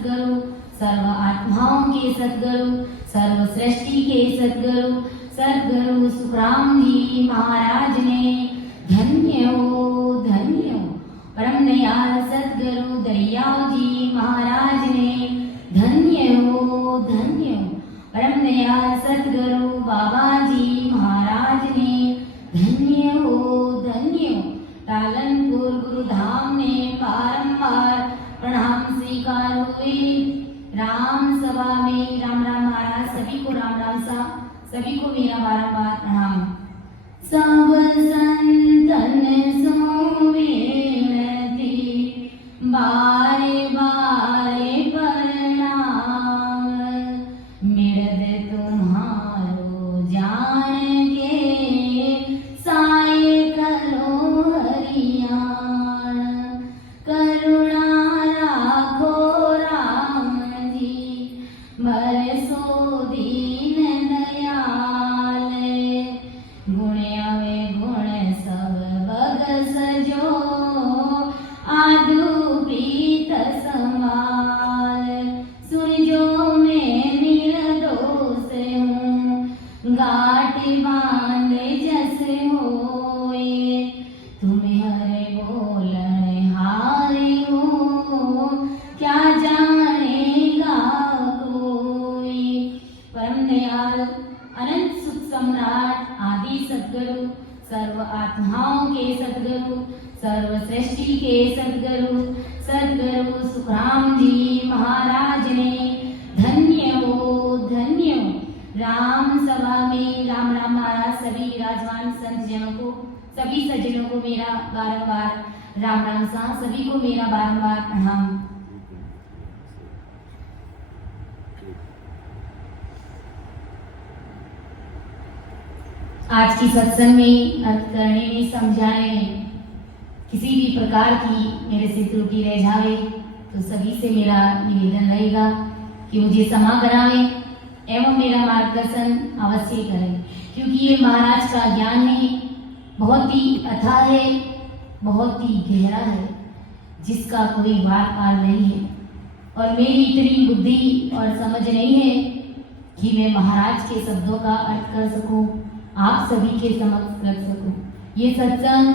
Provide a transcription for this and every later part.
सद्गुरु, सर्व आत्माओं के सद्गुरु, सर्व सृष्टि के सद्गुरु, सद्गुरु सुखराम जी महाराज ने धन्य हो परम दयाल सद्गुरु दरियाव जी महाराज ने धन्य हो परम दयाल सद्गुरु बाबा जी महाराज ने धन्य हो टालनपुर गुरुधाम ने बारंबार प्रणाम स्वीकार हुए। राम सभा में राम राम महाराज सभी को राम राम सा सभी को मेरा बारंबार प्रणाम। सब संतन सो विनती बारे बारे प्रणाम, मिलद तुम्हारो जान के साए करो हरियाण, करुणा राखो राम जी बरसो दीन दयाल, गुण अवे गुण सब बग सजो आदु प्रीत समाल, सुनजो मैं निर्दोष हूँ गाट बांध जस होए, तुम्हें हरे बोलन हारे हो क्या जानेगा कोई। परम दयाल अनंत सुख सम्राट आदि सद्गुरु, सर्व आत्माओं के सद्गुरु, सर्व सृष्टि के सद्गुरु, सद्गुरु सुखराम जी महाराज ने धन्य हो राम सभा में राम राम महाराज सभी विराजमान संत जनों को सभी सज्जनों को मेरा बारंबार राम राम सा सभी को मेरा बारंबार प्रणाम। आज की सत्संग में अर्थ करने में समझाने में किसी भी प्रकार की मेरे से त्रुटि रह जावे तो सभी से मेरा निवेदन रहेगा कि मुझे क्षमा करावें एवं मेरा मार्गदर्शन अवश्य करें, क्योंकि ये महाराज का ज्ञान है, बहुत ही अथाह है, बहुत ही गहरा है, जिसका कोई वार पार नहीं है। और मेरी इतनी बुद्धि और समझ नहीं है कि मैं महाराज के शब्दों का अर्थ कर सकूं, आप सभी के समक्ष रख सकूं। ये सत्संग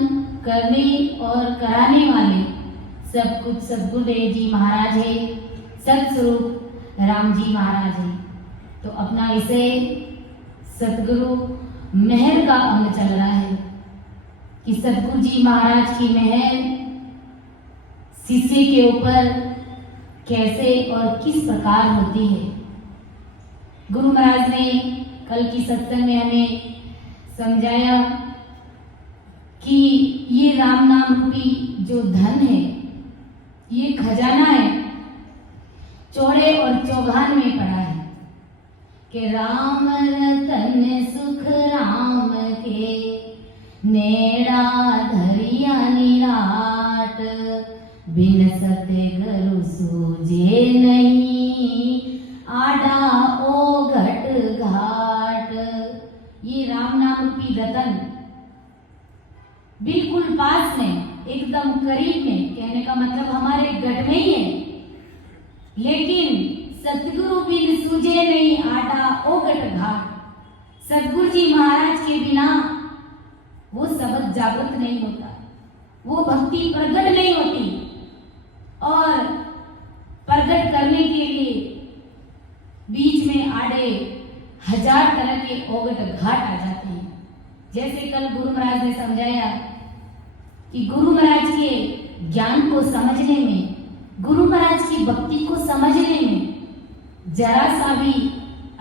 करने और कराने वाले सब कुछ सद्गुरुदेव जी महाराज है, सत्स्वरूप राम जी महाराज है। तो अपना विषय सद्गुरु मेहर का अंग चल रहा है कि सद्गुरु जी महाराज की मेहर शिष्य के ऊपर कैसे और किस प्रकार होती है। गुरु महाराज ने कल की सत्संग में हमें समझाया कि ये राम नाम रूपी जो धन है, ये खजाना है, चौड़े और चौगान में पड़ा है कि राम रतन सुख राम के नेड़ा धरिया निराट, बिन सतगुरु सूझे नहीं आडा ओ घट घाट। ये राम नाम रूपी रतन बिल्कुल पास में, एकदम करीब में, कहने का मतलब हमारे गढ़ में ही है, लेकिन सतगुरु बिन सूझे नहीं आटा ओ गट घाट। सतगुरु जी महाराज के बिना वो शब्द जागृत नहीं होता, वो भक्ति प्रकट नहीं होती, और प्रकट करने के लिए बीच में आड़े हजार तरह के ओगट घाट आ जाते हैं। जैसे कल गुरु महाराज ने समझाया कि गुरु महाराज के ज्ञान को समझने में, गुरु महाराज की भक्ति को समझने में जरा सा भी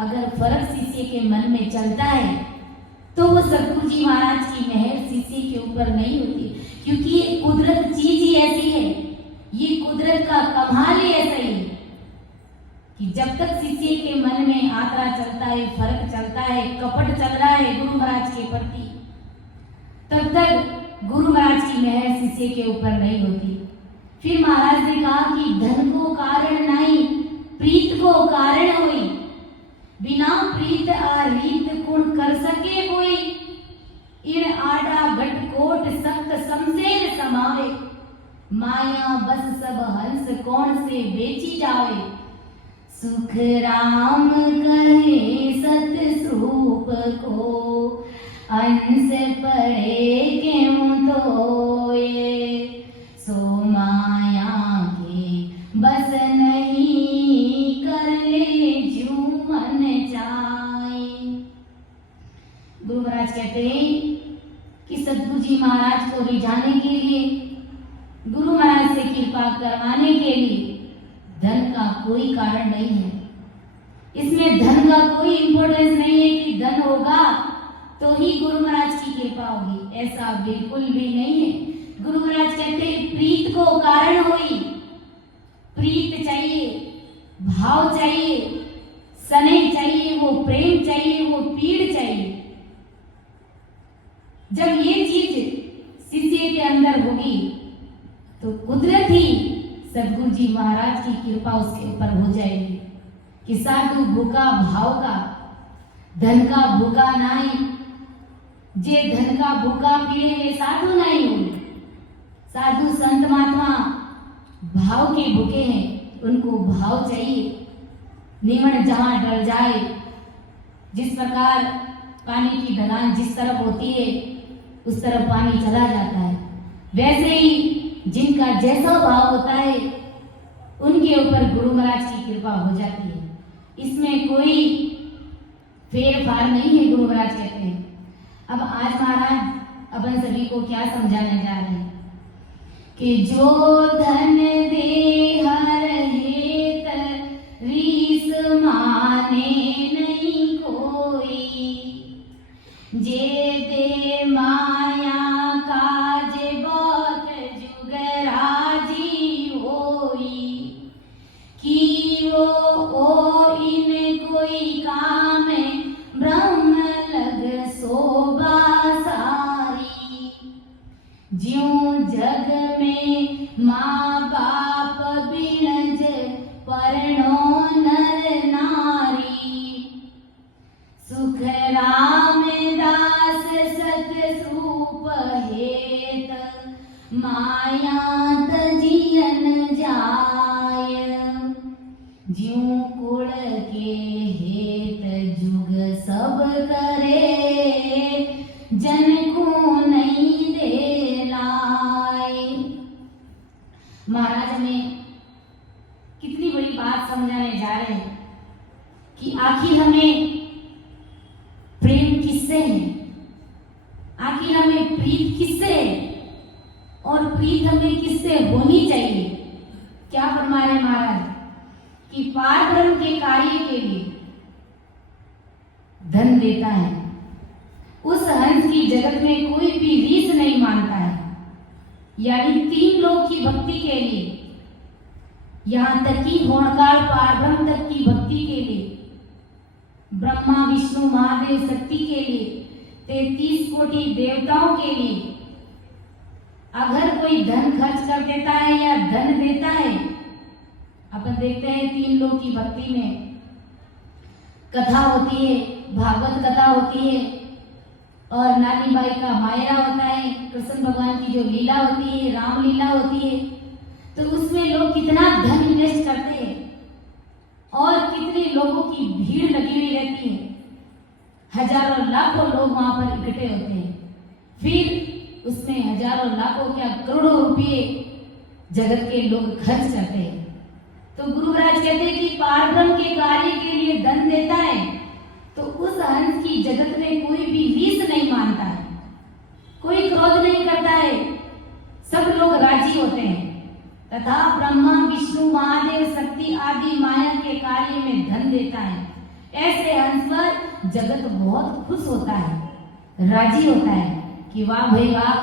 अगर फर्क शिष्य के मन में चलता है तो वो सतगुरु जी महाराज की मेहर शिष्य के ऊपर नहीं होती, क्योंकि ये कुदरत चीज ही ऐसी है, ये कुदरत का कमाल ही ऐसा ही है कि जब तक शिष्य के मन में आतरा चलता है, फर्क चलता है, कपट चल रहा है गुरु महाराज के प्रति, तब तक गुरु महाराज की मेहर शिष्य के ऊपर नहीं होती। फिर महाराज ने कहा कि धन को कारण नहीं, प्रीत को कारण होई, बिना प्रीत आ रीत कुण कर सके कोई, इन आडा घट कोट सख्त समसेर समावे। माया बस सब हंस कौन से बेची जावे। सुख राम कहे सत स्वरूप को, अंश पड़े क्यों तोये। सो माया के बस नहीं, कर ले जो मन चाहे। गुरु महाराज कहते हैं कि सतगुरु जी महाराज को रिझाने के लिए, गुरु महाराज से कृपा करवाने के लिए धन का कोई कारण नहीं है। इसमें धन का कोई इंपॉर्टेंस नहीं है कि धन होगा तो ही गुरु महाराज की कृपा होगी, ऐसा बिल्कुल भी नहीं है। गुरु महाराज कहते हैं प्रीत को कारण हुई। प्रीत चाहिए, भाव चाहिए, स्नेह चाहिए, वो प्रेम चाहिए, वो पीड़ चाहिए। जब ये चीज शिष्य के अंदर होगी तो कुदरत ही सदगुरु जी महाराज की कृपा उसके ऊपर हो जाएगी कि साधु भूखा भाव का, धन का भूखा नहीं। जे धन का भूखा पीड़े वे साधु नहीं हुए। साधु संत महात्मा भाव के भूखे हैं, उनको भाव चाहिए। निमण जहां डल जाए, जिस प्रकार पानी की ढलान जिस तरफ होती है उस तरफ पानी चला जाता है, वैसे ही जिनका जैसा भाव होता है उनके ऊपर गुरु महाराज की कृपा हो जाती है। इसमें कोई फेर फार नहीं है, गुरु महाराज कहते हैं। अब आज महाराज अपन सभी को क्या समझाने जा रहे हैं कि जो धन दे हर हेत, रीस माने नहीं कोई। जे दे माया काज बहुत जुगराजी होई। कि वो ओ इन कोई काम ब्रह्म लग शोभा सारी। ज्यों जग में माँ बाप बिणज परनो नर नारी। सुख रामदास सत स्वरूप हेत, माया तजियन जाय। ज्यों कुल के हेत जुग सब करे, जन को नहीं दे लाए। महाराज हमें कितनी बड़ी बात समझाने जा रहे हैं कि आखिर हमें प्रेम किससे है, आखिर हमें प्रीत किससे है और प्रीत हमें किससे होनी चाहिए। क्या फरमा रहे महाराज कि पार ब्रह्म के कार्य के लिए धन देता है। उस हंस की जगत में कोई भी रीस नहीं मानता है, यानी तीन लोग की भक्ति के लिए, यहां तक कि होणकाल पार ब्रह्म तक की भक्ति के लिए, ब्रह्मा विष्णु महादेव शक्ति के लिए, 33 कोटि देवताओं के लिए अगर कोई धन खर्च कर देता है या धन देता है। अपन देखते हैं तीन लोग की भक्ति में कथा होती है, भागवत कथा होती है और नानी बाई का मायरा होता है, कृष्ण भगवान की जो लीला होती है, राम लीला होती है। तो उसमें लोग कितना धन इन्वेस्ट करते हैं और कितने लोगों की भीड़ लगी हुई रहती है। हजारों लाखों लोग वहां पर इकट्ठे होते हैं। फिर उसमें हजारों लाखों क्या करोड़ों रुपये जगत के लोग खर्च करते हैं। तो गुरु महाराज कहते हैं कि पारब्रह्म के कार्य के लिए धन देता है तो उस हंस की जगत में कोई भी रीस नहीं मानता है, कोई क्रोध नहीं करता है, सब लोग राजी होते हैं। तथा ब्रह्मा विष्णु महादेव शक्ति आदि माया के कार्य में धन देता है। ऐसे हंस पर जगत बहुत खुश होता है, राजी होता है कि वाह भाई वाह,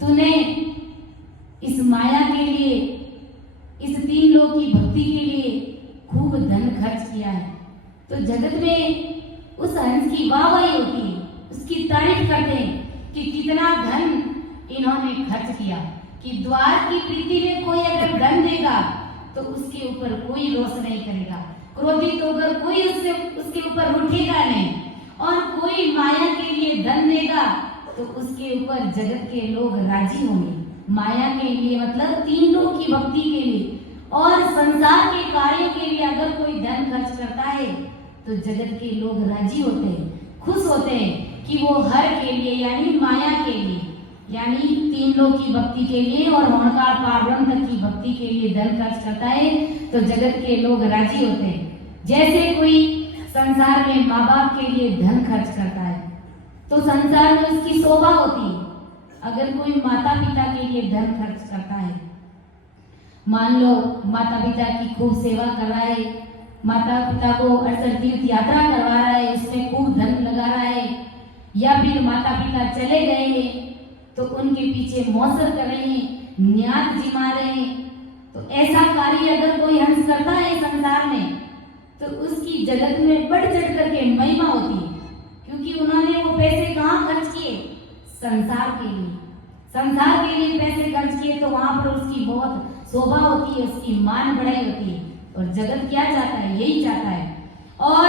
तूने इस माया के लिए, इस तीन लोग की भक्ति के लिए खूब धन खर्च किया है। तो जगत में उस हंस की वाहवाही होती है, उसकी तारीफ करते हैं कि कितना धन इन्होंने खर्च किया। कि द्वार की प्रीति में कोई अगर धन देगा तो उसके ऊपर कोई रोष नहीं करेगा, क्रोधित होकर कोई उसके ऊपर उठेगा नहीं। और कोई माया के लिए धन देगा तो उसके ऊपर जगत के लोग राजी होंगे, माया के लिए मतलब तीन लोक की भक्ति के लिए और संसार के कार्यों के लिए अगर कोई धन खर्च करता है तो जगत के लोग राजी होते हैं, खुश होते हैं कि वो हर के लिए यानी माया के लिए यानी तीन लोक की भक्ति के लिए और होनकार पारब्रह्म तक की भक्ति के लिए धन खर्च करता है तो जगत के लोग राजी होते हैं। जैसे कोई संसार में माँ बाप के लिए धन खर्च करता है तो संसार में उसकी शोभा होती है। अगर कोई माता पिता के लिए धन खर्च करता है, मान लो माता पिता की खूब सेवा कर रहा है, माता पिता को अड़सठ तीर्थ यात्रा करवा रहा है, उसमें खूब धन लगा रहा है, या फिर माता पिता चले गए हैं तो उनके पीछे मौसर कर रहे हैं, न्यात जिमा रहे हैं, तो ऐसा कार्य अगर कोई हंस करता है संसार में तो उसकी जगत में बढ़ चढ़ करके महिमा होती है, क्योंकि उन्होंने वो पैसे कहाँ खर्च किए? संसार के लिए। संसार के लिए पैसे खर्च किए तो वहां पर उसकी बहुत शोभा होती है, उसकी मान बढ़ाई होती है। और जगत क्या चाहता है? यही चाहता है। और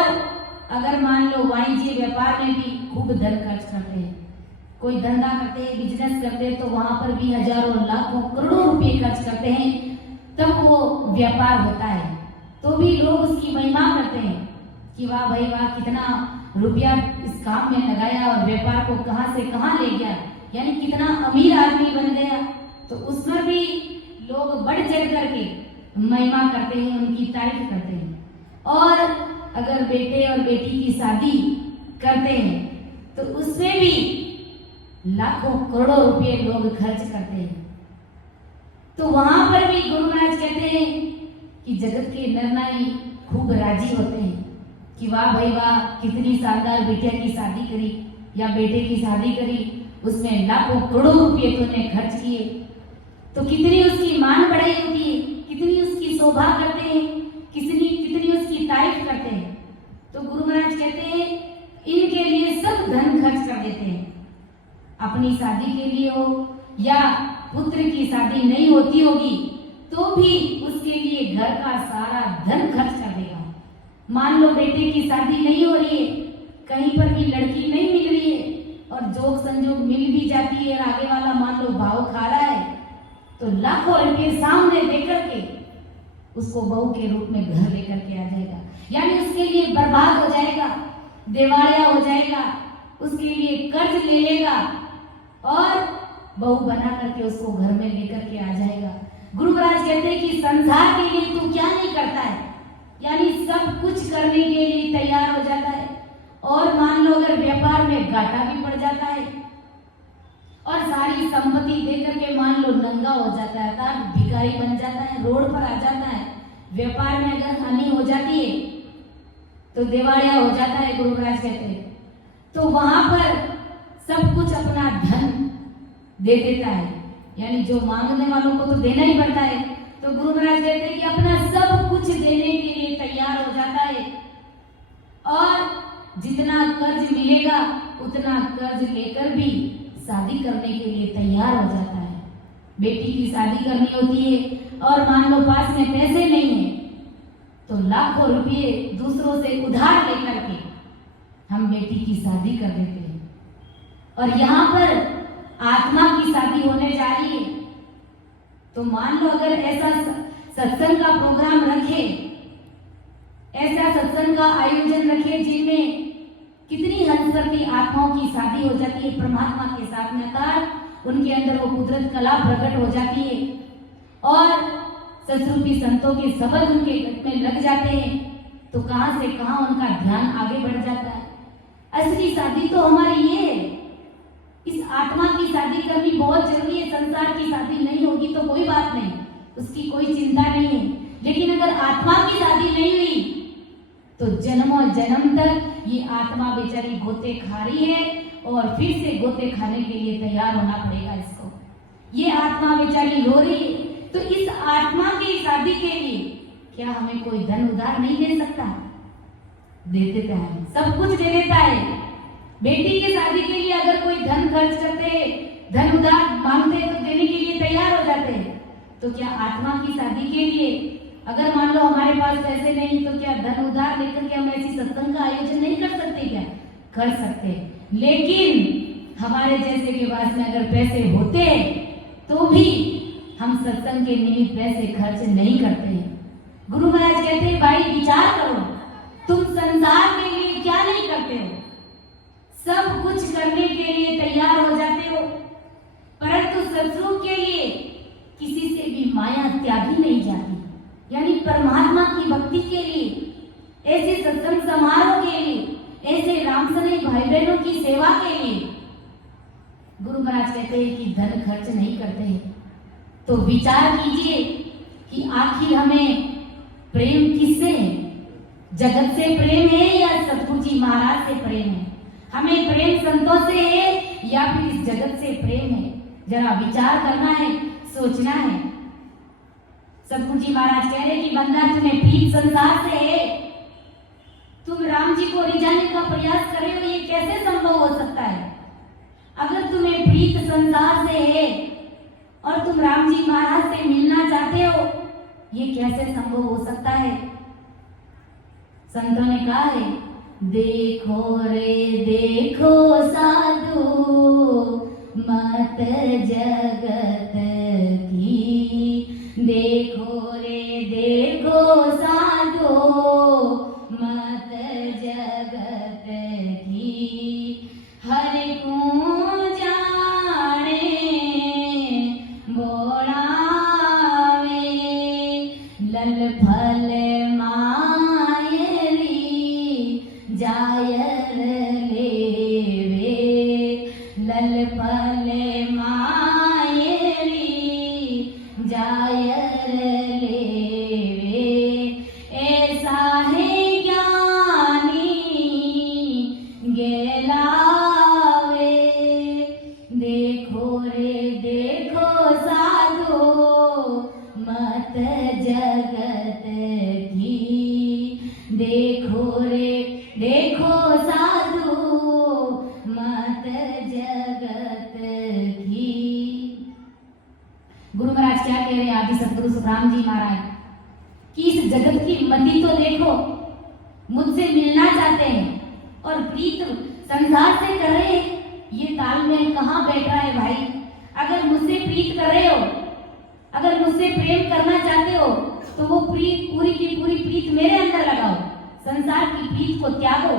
अगर मान लो वाणिज्य व्यापार में भी खूब धन खर्च करते हैं, कोई धंधा करते हैं, बिजनेस करते हैं, तो वहां पर भी हजारों लाखों करोड़ों रुपए खर्च करते हैं, तब वो व्यापार होता है तो भी लोग उसकी महिमा करते हैं कि वाह भाई वाह, कितना रुपया इस काम में लगाया और व्यापार को कहां से कहां ले गया, यानी कितना अमीर आदमी बन गया। तो उसमें भी लोग बढ़ चढ़ करके महिमा करते हैं, उनकी तारीफ करते हैं। और अगर बेटे और बेटी की शादी करते हैं तो उसमें भी लाखों करोड़ों रुपए लोग खर्च करते हैं। तो वहां पर भी गुरु महाराज कहते हैं कि जगत के नर नारी खूब राजी होते हैं कि वाह भाई वाह, कितनी शानदार बेटिया की शादी करी या बेटे की शादी करी, उसमें लाखों करोड़ों रुपए तूने खर्च किए, तो कितनी उसकी मान बढ़ाई होती है, कितनी उसकी शोभा करते हैं, कितनी उसकी तारीफ करते हैं। तो गुरु महाराज कहते हैं इनके लिए सब धन खर्च कर देते हैं। अपनी शादी के लिए हो या पुत्र की शादी नहीं होती होगी तो भी उसके लिए घर का सारा धन खर्च कर देगा। मान लो बेटे की शादी नहीं हो रही है, कहीं पर भी लड़की नहीं मिल रही है और जोग संजोग मिल भी जाती है और आगे वाला मान लो भाव खा रहा है, तो लाखों रुपए सामने देकर के उसको बहू के रूप में घर लेकर के आ जाएगा, यानी उसके लिए बर्बाद हो जाएगा, दिवालिया हो जाएगा, उसके लिए कर्ज ले लेगा और बहू बना करके उसको घर में लेकर के आ जाएगा। गुरु महाराज कहते हैं कि संसार के लिए तू क्या नहीं करता है, यानी सब कुछ करने के लिए तैयार हो जाता है। और मान लो अगर व्यापार में घाटा भी पड़ जाता है और सारी संपत्ति देकर के मान लो नंगा हो जाता है, अर्थात भिखारी बन जाता है, रोड पर आ जाता है, व्यापार में अगर हानि हो जाती है तो दिवालिया हो जाता है, गुरु महाराज कहते हैं, तो वहां पर सब कुछ अपना धन दे देता है, यानी जो मांगने वालों को तो देना ही पड़ता है। तो गुरु महाराज कहते हैं कि अपना सब कुछ देने के लिए तैयार हो जाता है और जितना कर्ज मिलेगा उतना कर्ज लेकर भी शादी करने के लिए तैयार हो जाता है। बेटी की शादी करनी होती है और मान लो पास में पैसे नहीं है तो लाखों रुपये दूसरों से उधार लेकर के हम बेटी की शादी कर देते हैं। और यहाँ पर आत्मा की शादी होने जा रही है, तो मान लो अगर ऐसा सत्संग का प्रोग्राम रखे, ऐसा सत्संग का आयोजन रखे जिनमें कितनी हंसवर्ती आत्माओं की शादी हो जाती है परमात्मा के साथ में, अर्थात उनके अंदर वो कुदरत कला प्रकट हो जाती है और सतरूपी संतों के शब्द उनके गट में लग जाते हैं, तो कहां से कहां उनका ध्यान आगे बढ़ जाता है। असली शादी तो हमारी ये है, इस आत्मा की शादी करनी बहुत जरूरी है। संसार की शादी नहीं होगी तो कोई बात नहीं, उसकी कोई चिंता नहीं है, लेकिन अगर आत्मा की शादी नहीं हुई तो जन्मों जन्म तक ये आत्मा बेचारी गोते खा रही है और फिर से गोते खाने के लिए तैयार होना पड़ेगा इसको। ये आत्मा बेचारी रो रही है, तो इस आत्मा की शादी के लिए क्या हमें कोई धन उधार नहीं दे सकता? दे देता है, सब कुछ दे देता है। बेटी की शादी के लिए अगर कोई धन खर्च करते, धन उधार मांगते तो देने के लिए तैयार हो जाते हैं, तो क्या आत्मा की शादी के लिए अगर मान लो हमारे पास पैसे नहीं तो क्या धन उधार लेकर के हम ऐसी सत्संग का आयोजन नहीं कर सकते? क्या कर सकते, लेकिन हमारे जैसे के पास में अगर पैसे होते तो भी हम सत्संग के निमित्त पैसे खर्च नहीं करते। गुरु महाराज कहते हैं भाई विचार करो, तुम संसार के लिए क्या नहीं करते हो, सब कुछ करने के लिए तैयार हो जाते हो, परंतु सत्संग के लिए किसी से भी माया त्यागी नहीं जाती। यानी परमात्मा की भक्ति के लिए, ऐसे सत्संग समारोह के लिए, ऐसे रामसने भाई बहनों की सेवा के लिए गुरु महाराज कहते हैं कि धन खर्च नहीं करते। तो विचार कीजिए कि आखिर हमें प्रेम किससे है, जगत से प्रेम है या सतगुरु जी महाराज से प्रेम है? हमें प्रेम संतों से है या फिर इस जगत से प्रेम है? जरा विचार करना है, सोचना है। सतगुरु जी महाराज कह रहे कि बंदा तुम्हें प्रीत संसार से है, तुम राम जी को रिझाने का प्रयास कर रहे हो, ये कैसे संभव हो सकता है? अगर तुम्हें प्रीत संसार से है और तुम राम जी महाराज से मिलना चाहते हो, ये कैसे संभव हो सकता है? संतों ने कहा है, देखो रे देखो साधु मत जगत की, देखो रे देखो साधु मत जगत की, हर को जाने बोलावे, लल फल मायरी जायर लेवे, लल फल मायरी जायर लेवे, ऐसा है ज्ञानी गेलावे, देखो रे देखो साधु मत जगत की, देखो रे देखो साधु मत जगत की। गुरु महाराज क्या कह रहे हैं आदि सतगुरु सुखराम जी महाराज कि इस जगत की मति तो देखो, मुझसे मिलना चाहते हैं और प्रीत संसार से कर रहे हैं, ये तालमेल कहाँ बैठ रहा है भाई? अगर मुझसे प्रीत कर रहे हो, अगर मुझसे प्रेम करना चाहते हो तो वो प्रीत पूरी की पूरी प्रीत मेरे अंदर लगाओ, संसार की प्रीत को त्यागो।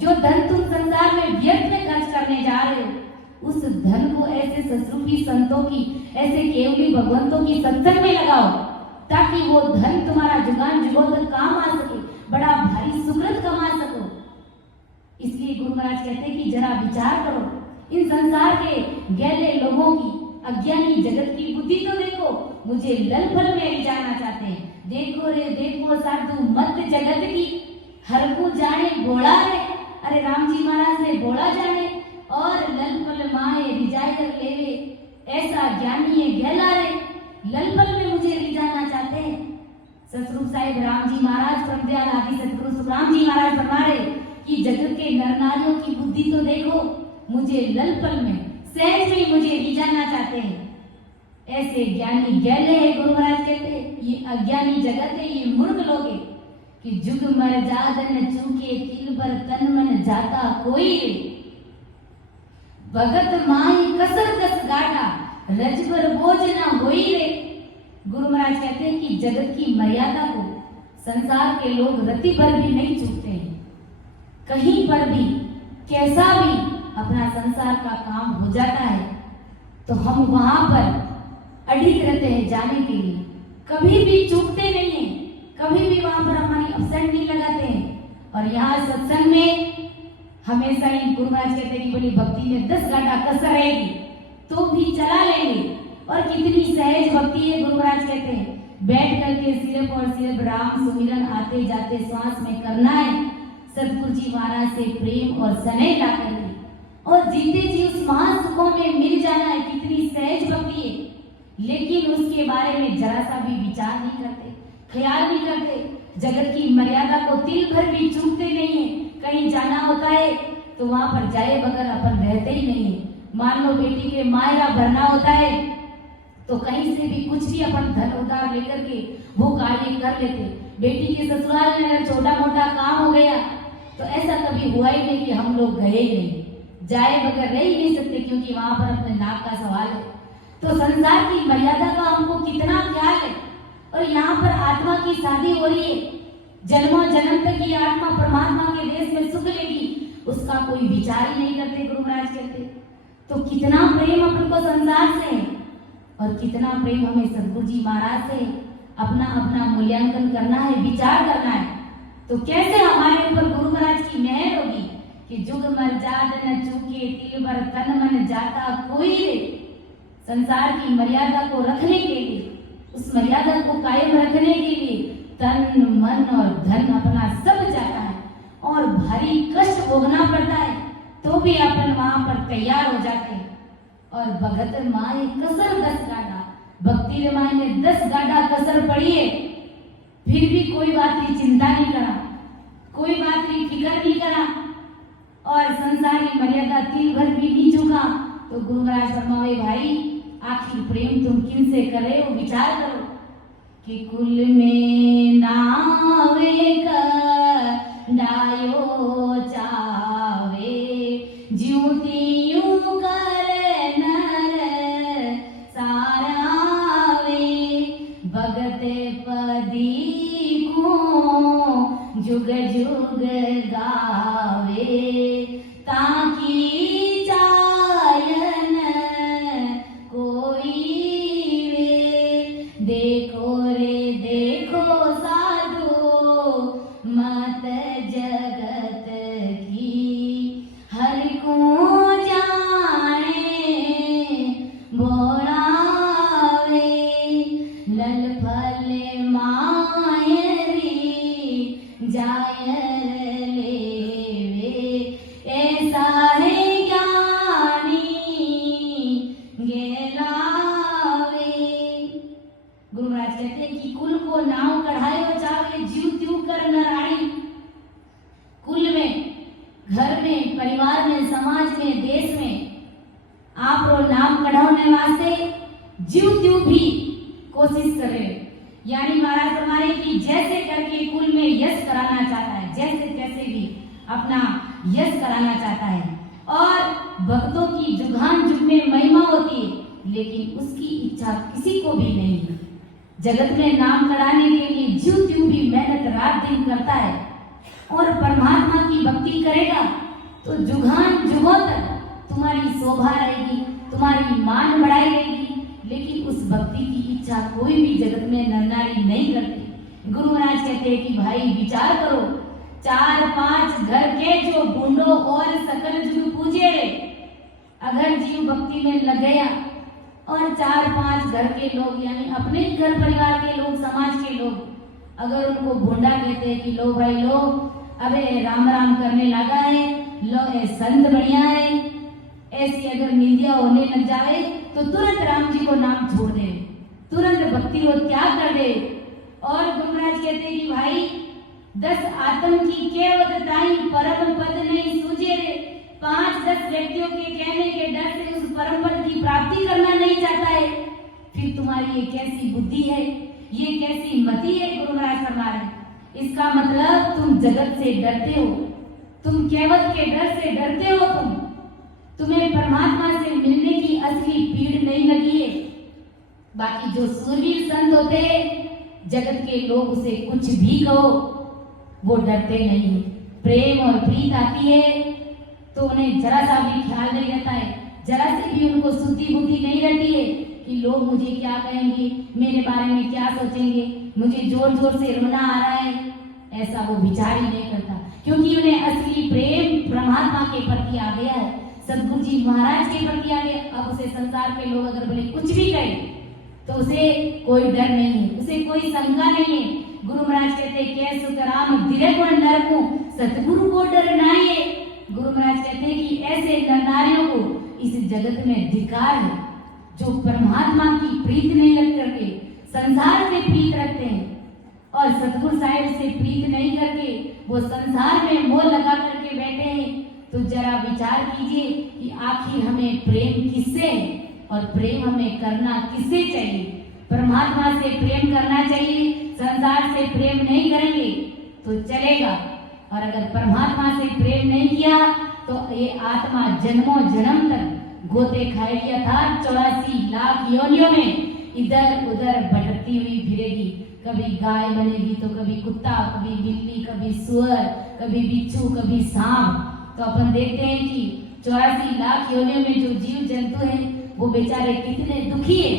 जो धन तुम संसार में व्यर्थ में खर्च करने जा रहे हो, उस धन को ऐसे ससुरूपी संतों की, ऐसे केवली भगवंतों की सत्संग में लगाओ, ताकि वो धन तुम्हारा जुगान जुगों तक काम आ सके, बड़ा भारी सुकृत कमा सको। इसलिए गुरु महाराज कहते हैं कि जरा विचार करो, इन संसार के गैले लोगों की, अज्ञानी जगत की बुद्धि तो देखो, मुझे लल फल में रिझाना चाहते हैं। देखो रे देखो साधु मत जगत की, हर को जाने बोला रे, अरे राम जी महाराज ने बोला जाने, और लल फल माए रिझायर लेवे, ऐसा ज्ञानी है गहला रे, लल फल में मुझे रिझाना चाहते हैं। सतरूप साहिब राम जी महाराज परमदयाल आदि सतगुरु सुखराम जी महाराज फरमा रहे कि जगत के नर नारियों की बुद्धि तो देखो, मुझे लल फल में सहज में मुझे रिझाना चाहते हैं। ऐसे ज्ञानी गहले है, गुरु महाराज कहते हैं ये अज्ञानी जगत है, ये मूर्ख लोग है कि जुग मर जादन चूके तिल पर तन मन जाता कोई रे, भगत माई कसर कस गाटा रज पर बोझ ना होई रे। गुरु महाराज कहते हैं कि जगत की मर्यादा को संसार के लोग रति भर भी नहीं चूकते हैं, कहीं पर भी कैसा भी अपना संसार का काम हो जाता है तो हम वहां पर अडिग रहते हैं जाने के लिए, कभी भी चूकते नहीं है, कभी भी वहां पर हमारी अपसेंट नहीं लगाते हैं। और यहाँ सत्संग में हमेशा ही गुरु महाराज कहते हैं कि बोली भक्ति में 10 घंटा कसर रहेगी तो भी चला लेंगे। और कितनी सहज भक्ति है, गुरु महाराज कहते हैं बैठ करके सिर्फ और सिर्फ राम सुमिरन आते जाते श्वास में करना है, सतगुरु जी महाराज से प्रेम और स्नेह ला करके और जीते जी उस महान सुखों में मिल जाना है। कितनी सहज भक्ति है, लेकिन उसके बारे में जरा सा भी विचार नहीं करते, ख्याल नहीं करते, जगत की मर्यादा को तिल भर भी चूकते नहीं है। कहीं जाना होता है तो वहां पर जाए बगैर अपन रहते ही नहीं है। मान लो बेटी के मायरा भरना होता है तो कहीं से भी कुछ भी अपन धन उधार लेकर के वो कार्य कर लेते। बेटी के ससुराल में छोटा मोटा काम हो गया तो ऐसा कभी हुआ ही नहीं कि हम लोग गए नहीं, जाए बगैर रह ही नहीं सकते, क्योंकि वहां पर अपने नाक का सवाल है। तो संसार की मर्यादा का हमको कितना ख्याल है। और यहाँ पर आत्मा की शादी हो रही है, जन्मों जन्म तक ये आत्मा परमात्मा के देश में सुख लेगी, उसका कोई विचार ही नहीं करते गुरु महाराज कहते। तो कितना प्रेम अपन को संसार से है और कितना प्रेम हमें सदगुरु जी महाराज से अपना अपना मूल्यांकन करना है, विचार करना है। तो कैसे हमारे ऊपर गुरु महाराज की मेहर होगी कि जुग मर्याद न चूके तिल भर तन मन जाता कोई रे। संसार की मर्यादा को रखने के लिए, उस मर्यादा को कायम रखने के लिए तन मन और धन अपना सब जाता है और भारी कष्ट भोगना पड़ता है, तो भी अपन वहां पर तैयार हो जाते हैं। और भगत माए कसर 10 गाड़ा, भक्ति रे माए ने 10 गाड़ा कसर पड़ी है, फिर भी कोई बात की चिंता नहीं करा, कोई बात की फिक्र नहीं करा और संसार की मर्यादा तिल भर भी नहीं चुका। तो गुरु महाराज फरमावे भाई आखिर प्रेम तुम किन से करे हो, विचार करो कि कुल में नावे का डायो चावे ज्योतियों कर नर सारावे भगत पदी को जुग जुग गावे ताकि चायन कोई वे। देखो रे देखो साधु मत जगत की हर को जाने बोलावे। लल फल मायरी जायर लेवे ऐसा है ज्ञानी गेलावे। गुरु महाराज कहते हैं कि कुल को नाव कढ़ाए बचावे जीव त्यू कर नराणी। कुल में, घर में, परिवार में, समाज में, देश में आप रो नाम कढ़ाने वास्ते जीव त्यू भी कोशिश करे। यानी महाराज फरमाए कि जैसे करके कुल में यश कराना चाहता है, जैसे कैसे भी अपना यश कराना चाहता है। और भक्तों की जुगान जुग में महिमा होती है, लेकिन उसकी इच्छा किसी को भी नहीं है। जगत में नाम कराने के लिए जीव त्यू भी मेहनत रात दिन करता है और परमात्मा की भक्ति करेगा तो जुगान जुगों तक तुम्हारी शोभा रहेगी, तुम्हारी मान बढ़ाई रहेगी। लेकिन उस भक्ति की इच्छा कोई भी जगत में नर नारी नहीं करती। गुरु महाराज कहते हैं कि भाई विचार करो, 4-5 घर के जो बूंदो और सकल जुग पूजे रे, अगर जीव भक्ति में लग गया और 4-5 घर के लोग यानी अपने घर परिवार के लोग, समाज के लोग अगर उनको भूंडा कहते हैं कि लो भाई लो अबे राम राम करने लगा है, लो ए संत बढ़िया है, ऐसी अगर निंदिया होने लग जाए तो तुरंत राम जी को नाम छोड़ दे, तुरंत भक्ति को त्याग कर दे। और गुरु महाराज कहते हैं कि भाई 10 आत्म की केवत ताई परम पद नहीं सूझे रे। 5-10 व्यक्तियों के कहने के डर से उस परम पद की प्राप्ति करना नहीं चाहता है, फिर तुम्हारी ये कैसी बुद्धि है, ये कैसी मति है। गुरु महाराज फरमा रहे इसका मतलब तुम जगत से डरते हो, तुम केवत के डर से डरते हो, तुम्हें परमात्मा से मिलने की असली पीड़ नहीं लगी है। बाकी जो सूरवीर संत होते जगत के लोग उसे कुछ भी कहो वो डरते नहीं है। प्रेम और प्रीत आती है तो उन्हें जरा सा भी ख्याल नहीं रहता है, जरा से भी उनको शुद्धि बुद्धि नहीं रहती है कि लोग मुझे क्या कहेंगे, मेरे बारे में क्या सोचेंगे, मुझे जोर जोर से रोना आ रहा है, ऐसा वो विचार ही नहीं करता। क्योंकि उन्हें असली प्रेम परमात्मा के प्रति आ गया है, सदगुरु जी महाराज के प्रति आ गया। अब उसे संसार के लोग अगर बोले कुछ भी कहे तो उसे कोई डर नहीं है, उसे कोई शंका नहीं है। गुरु महाराज कहते हैं सुतराम धीरे को नर को सतगुरु को डर नहीं है। गुरु महाराज कहते हैं कि ऐसे नर नारियों को इस जगत में धिक्कार है जो परमात्मा की प्रीत नहीं रख करके संसार से प्रीत रखते हैं और सतगुरु साहिब से प्रीत नहीं करके वो संसार में मोह लगा करके बैठे हैं। तो जरा विचार कीजिए कि आखिर हमें प्रेम किससे है और प्रेम हमें करना किससे चाहिए। परमात्मा से प्रेम करना चाहिए, संसार से प्रेम नहीं करेंगे तो चलेगा। और अगर परमात्मा से प्रेम नहीं किया तो ये आत्मा जन्मों जन्म तक गोते खाए लिया था, 84 लाख योनियों में इधर उधर भटकती हुई फिरेगी। कभी गाय बनेगी तो कभी कुत्ता, कभी बिल्ली, कभी सुअर, कभी बिच्छू, कभी सांप। तो अपन देखते हैं कि 84 लाख योनियों में जो जीव जंतु हैं वो बेचारे कितने दुखी है,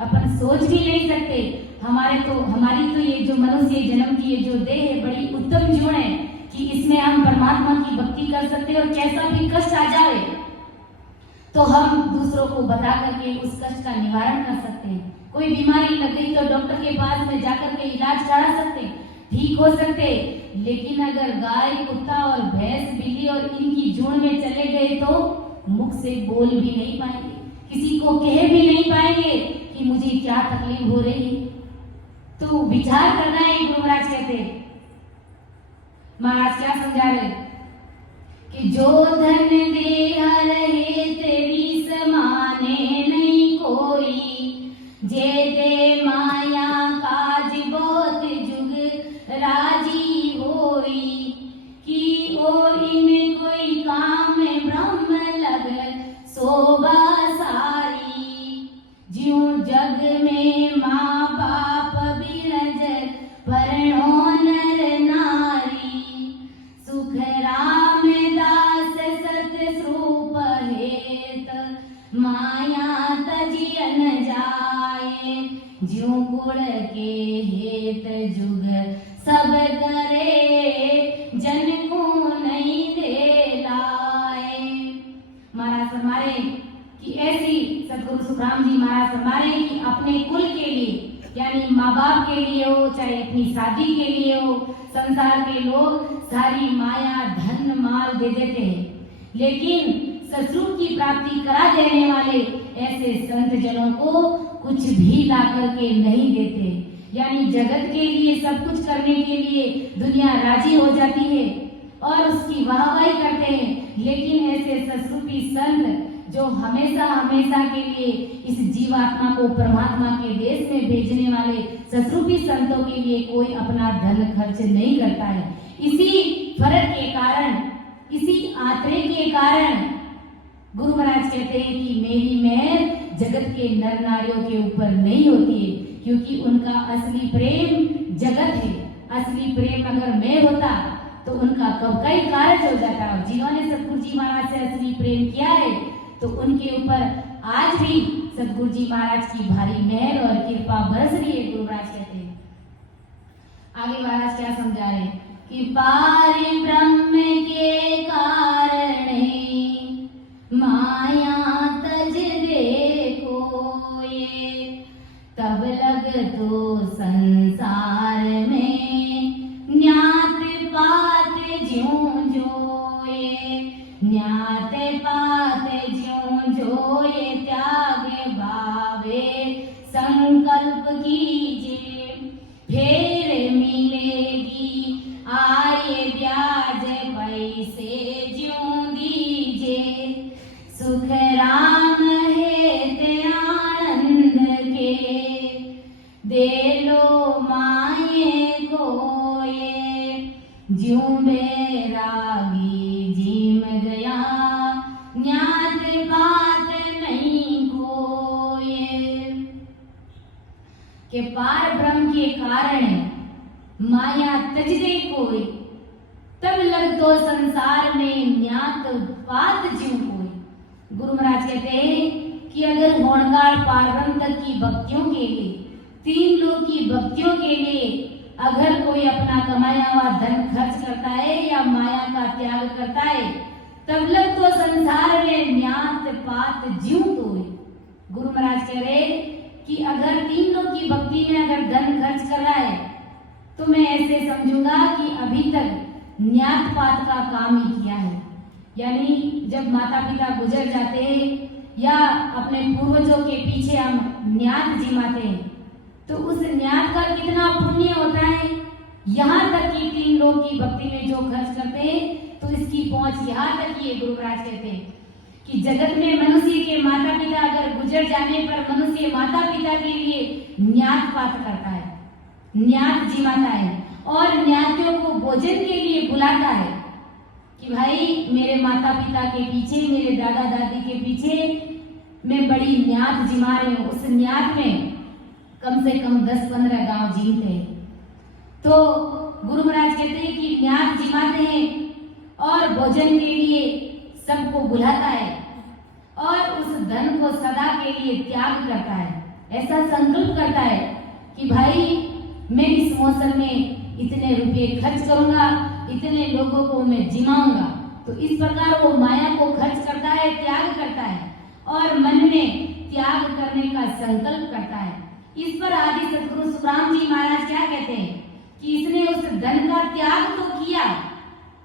अपन सोच भी नहीं सकते। हमारी तो ये जो मनुष्य जन्म की ये जो देह है बड़ी उत्तम जीवन है कि इसमें हम परमात्मा की भक्ति कर सकते हैं और कैसा भी कष्ट आ जाए तो हम दूसरों को बता करके उस कष्ट का निवारण कर सकते हैं। कोई बीमारी लग गई तो डॉक्टर के पास में जाकर के इलाज करा सकते, ठीक हो सकते। लेकिन अगर गाय, कुत्ता और भैंस, बिल्ली और इनकी झुंड में चले गए तो मुख से बोल भी नहीं पाएंगे, किसी को कह भी नहीं पाएंगे कि मुझे क्या तकलीफ हो रही है। तो विचार करना है। गुरु महाराज कहते, महाराज क्या समझा रहे कि जो धन दे रहे तेरी समाने नहीं कोई, जे दे माया काज बहुत जुग राजी होई, कि ओ इन कोई काम में ब्रह्म लग शोभा सारी, ज्यों जग में माँ बाप बिरज परणो नर नारी, सुख राम दास सत स्वरूप हेत माया तजियन जाए, ज्यों गुण के हेत जुग सब करे जन को नहीं दे लाए। महाराज फरमाए कि ऐसी सतगुरु सुखराम जी महाराज फरमाए कि अपने कुल के लिए यानी माँ बाप के लिए हो, चाहे अपनी शादी के लिए हो, संसार के लोग सारी माया धन माल दे देते हैं, लेकिन ससुर की प्राप्ति करा देने वाले ऐसे संत जनों को कुछ भी ला करके नहीं देते। यानी जगत के लिए सब कुछ करने के लिए दुनिया राजी हो जाती है और उसकी वाहवाही करते हैं, लेकिन ऐसे ससुरूपी संत जो हमेशा हमेशा के लिए इस जीवात्मा को परमात्मा के देश में भेजने वाले ससुरूपी संतों के लिए कोई अपना धन खर्च नहीं करता है। इसी फर्क के कारण, इसी आंतरे के कारण गुरु महाराज कहते हैं कि मेरी मेहर जगत के नर नारियों के ऊपर नहीं होती है, क्योंकि उनका असली प्रेम जगत है। असली प्रेम अगर मैं होता तो उनका कब का ही कार्य हो जाता। और जिन्होंने सतगुरु जी महाराज से असली प्रेम किया है तो उनके ऊपर आज भी सतगुरु जी महाराज की भारी मेहर और कृपा बरस रही है। गुरु महाराज कहते हैं, आगे महाराज क्या समझा रहे कि पार ब्रह्म के कारण माया तज देखो ये, तब लग तो संसार में न्यात पात ज्यों जोए, न्यात पात ज्यों जोए, त्याग भावे संकल्प कीजिए, फिर मिलेगी आए ब्याज पैसे ज्यों दीजिए, सुख राम हेत आनंद के दे लो माये कोये, ज्यों बैरागी जिम गया न्यात बात नहीं कोये। के पार ब्रह्म के कारण माया तज दे कोई, तब लग तो संसार में न्यात बात ज्यों कोई। गुरु महाराज कहते हैं कि अगर होणगार पारब्रह्म तक की भक्तियों के लिए, तीन लोग की भक्तियों के लिए अगर कोई अपना कमाया हुआ धन खर्च करता है या माया का त्याग करता है, तब लग तो संसार में न्यात पात ज्यों कोई। गुरु महाराज कह रहे कि अगर तीन लोग की भक्ति में अगर धन खर्च कर रहा है तो मैं ऐसे समझूंगा कि अभी तक न्यात पात का काम ही किया है। यानी जब माता पिता गुजर जाते हैं या अपने पूर्वजों के पीछे हम न्यात जिमाते हैं तो उस न्यात का कितना पुण्य होता है। यहाँ तक कि तीन लोग की भक्ति में जो खर्च करते हैं तो इसकी पहुंच यहाँ तक ही है। गुरु महाराज कहते हैं कि जगत में मनुष्य के माता पिता अगर गुजर जाने पर मनुष्य माता पिता के लिए न्यात पात करता है, न्यात जिमाता है और न्यातियों को भोजन के लिए बुलाता है कि भाई मेरे माता पिता के पीछे, मेरे दादा दादी के पीछे मैं बड़ी न्यात जिमा रही हूँ। उस न्यात में कम से कम 10-15 गांव जीते हैं। तो गुरु महाराज कहते हैं कि न्यात जिमाते हैं और भोजन के लिए सबको बुलाता है और उस धन को सदा के लिए त्याग करता है। ऐसा संकल्प करता है कि भाई मैं इस मौसम में इतने रुपये खर्च करूंगा, इतने लोगों को मैं जिमाऊंगा। तो इस प्रकार वो माया को खर्च करता है, त्याग करता है और मन में त्याग करने का संकल्प करता है। इस पर आदि सदगुरु सुखराम जी महाराज क्या कहते हैं कि इसने उस धन का त्याग तो किया,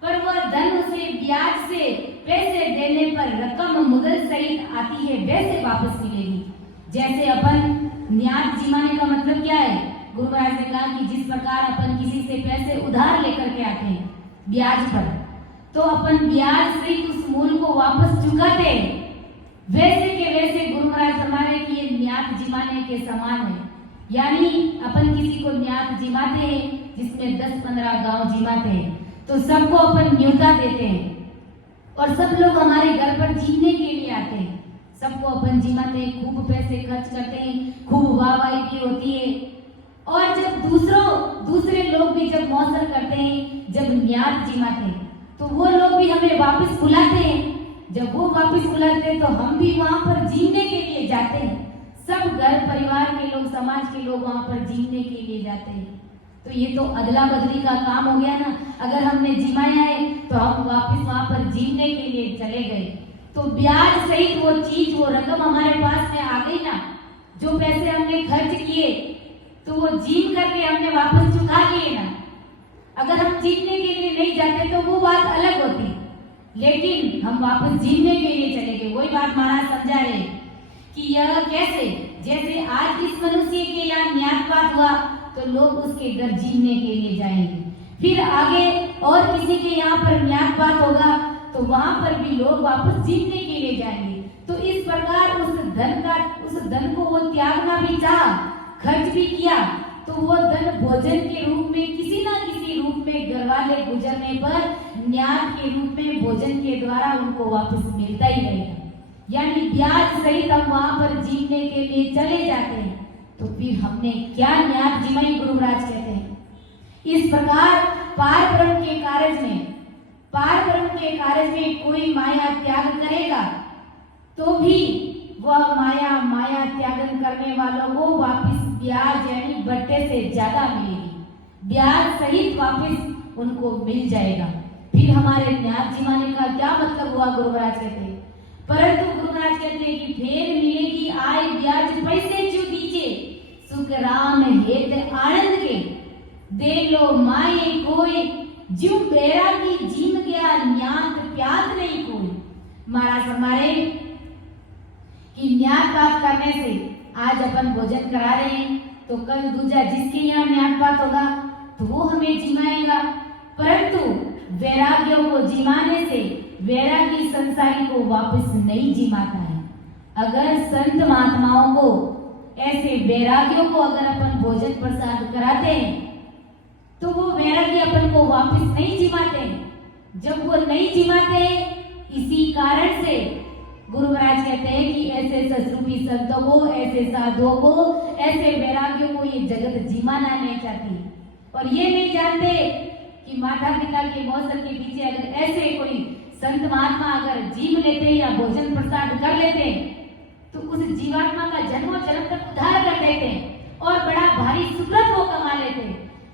पर वह धन उसे ब्याज से पैसे देने पर रकम मुगल सहित आती है वैसे वापस मिलेगी। जैसे अपन न्यात जिमाने का मतलब क्या है? गुरु महाराज ने कहा कि जिस प्रकार अपन किसी से पैसे उधार लेकर के आते हैं ब्याज पर, तो अपन ब्याज सहित उस मूल को वापस चुकाते हैं, वैसे के वैसे गुरु महाराज फरमा रहे कि ये न्यात जिमाने के समान है। यानी अपन किसी को न्यात जिमाते हैं जिसमें 10-15 गांव जिमाते हैं, तो सबको अपन न्योता देते हैं और सब लोग हमारे घर पर जीने के लिए आते हैं। सबको अपन जिमाते हैं, खूब पैसे खर्च करते हैं, खूब वाहवाही भी होती है। और जब दूसरे लोग भी जब मौसर करते हैं, जब न्यात जिमाते हैं, तो वो लोग भी हमें वापस बुलाते हैं। जब वो वापस बुलाते हैं तो हम भी वहां पर जीने के लिए जाते हैं। सब घर परिवार के लोग, समाज के लोग वहां पर जीने के लिए जाते हैं। तो ये तो अदला बदली का काम हो गया ना। अगर हमने जिमाया है तो हम वापस वहां पर जीने के लिए चले गए, तो ब्याज सहित वो चीज, वो रकम हमारे पास में आ गई ना। जो पैसे हमने खर्च किए तो वो जीम करके हमने वापस चुका लिए ना। अगर हम जीतने के लिए नहीं जाते तो वो बात अलग होती, लेकिन हम वापस जीने के लिए चले गए। वही बात महाराज समझा रहे कि यह कैसे, जैसे आज इस मनुष्य के यहाँ न्यातपात हुआ तो लोग उसके घर जीने के लिए जाएंगे, फिर आगे और किसी के यहाँ पर न्यातपात होगा तो वहां पर भी लोग वापस जीने के लिए जाएंगे। तो इस प्रकार उस धन को वो त्यागना भी चाहा, खर्च भी किया, तो वो धन भोजन के रूप में किसी ना किसी रूप में घर वाले गुजरने पर न्यात के रूप में भोजन के द्वारा उनको वापस मिलता ही रहेगा। यानी ब्याज सहित हम वहां पर जीने के लिए चले जाते हैं, तो फिर हमने क्या न्यात जिमाई? गुरु महाराज कहते हैं इस प्रकार पार ब्रह्म के कार्य में कोई माया त्याग करेगा तो भी वह माया त्यागन करने वालों को वापस ब्याज यानी बट्टे से ज्यादा मिलेगी, ब्याज सहित वापस उनको मिल जाएगा। फिर हमारे न्यात जिमाने का क्या मतलब हुआ? गुरु महाराज कहते हैं, परंतु गुरु महाराज कहते हैं कि फेर मिलेगी आय ब्याज पैसे जो दीजिए, सुख राम हेत आनंद के दे लो माए कोई, ज्यों बेरा की जीम गया न्यात प्यास नहीं कोई। महाराज हमारे कि न्यात पात करने से आज अपन भोजन करा रहे हैं तो कल दूजा जिसके यहाँ न्यात पात होगा तो वो हमें जिमाएगा, परंतु वैराग्यों को जिमाने से वैरागी संसारी को वापस नहीं जिमाता है। अगर संत महात्माओं को ऐसे वैरागियों को अगर अपन भोजन प्रसाद कराते हैं तो वो वैरागी अपन को वापस नहीं जिमाते। जब वो नहीं जिमाते, इसी कारण से गुरु महाराज कहते हैं कि ऐसे ससरूपी संतों को, ऐसे साधुओं को, ऐसे वैरागियों को ये जगत जिमाना नहीं चाहती और ये नहीं जानते कि माता पिता के मौसम के पीछे अगर ऐसे कोई संत महात्मा अगर जीव लेते या भोजन प्रसाद कर लेते तो उस जीवात्मा का जन्म तक उद्धार कर देते और बड़ा भारी सुकृत वो कमा लेते।